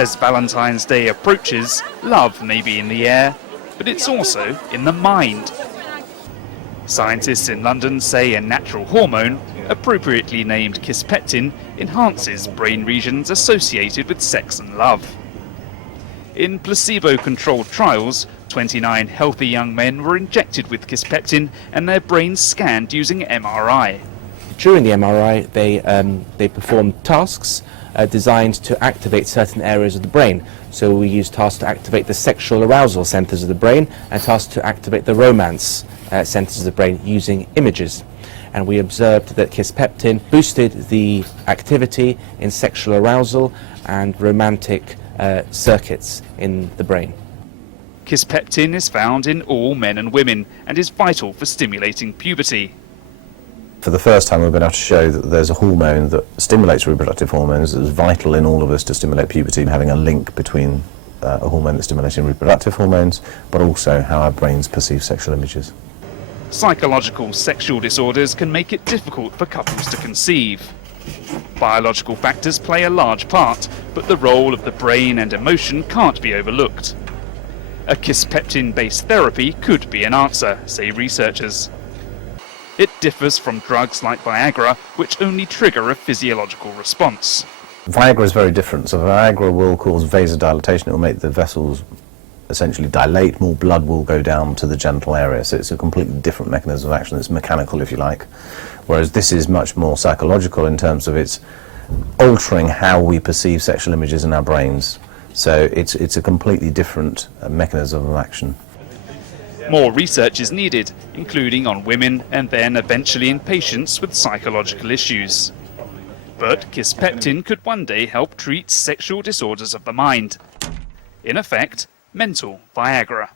As Valentine's Day approaches, love may be in the air, but it's also in the mind. Scientists in London say a natural hormone, appropriately named kisspeptin, enhances brain regions associated with sex and love. In placebo-controlled trials, 29 healthy young men were injected with kisspeptin and their brains scanned using MRI. During the MRI, they performed tasks designed to activate certain areas of the brain. So we used tasks to activate the sexual arousal centers of the brain and tasks to activate the romance centers of the brain using images. And we observed that kisspeptin boosted the activity in sexual arousal and romantic circuits in the brain. Kisspeptin is found in all men and women and is vital for stimulating puberty. For the first time, we've been able to show that there's a hormone that stimulates reproductive hormones that's vital in all of us to stimulate puberty, having a link between a hormone that's stimulating reproductive hormones, but also how our brains perceive sexual images. Psychological sexual disorders can make it difficult for couples to conceive. Biological factors play a large part, but the role of the brain and emotion can't be overlooked. A kisspeptin-based therapy could be an answer, say researchers. It differs from drugs like Viagra, which only trigger a physiological response. Viagra is very different. So Viagra will cause vasodilatation. It will make the vessels essentially dilate, more blood will go down to the genital area. So it's a completely different mechanism of action. It's mechanical, if you like. Whereas this is much more psychological in terms of it's altering how we perceive sexual images in our brains. So it's a completely different mechanism of action. More research is needed, including on women and then eventually in patients with psychological issues. But kisspeptin could one day help treat sexual disorders of the mind. In effect, mental Viagra.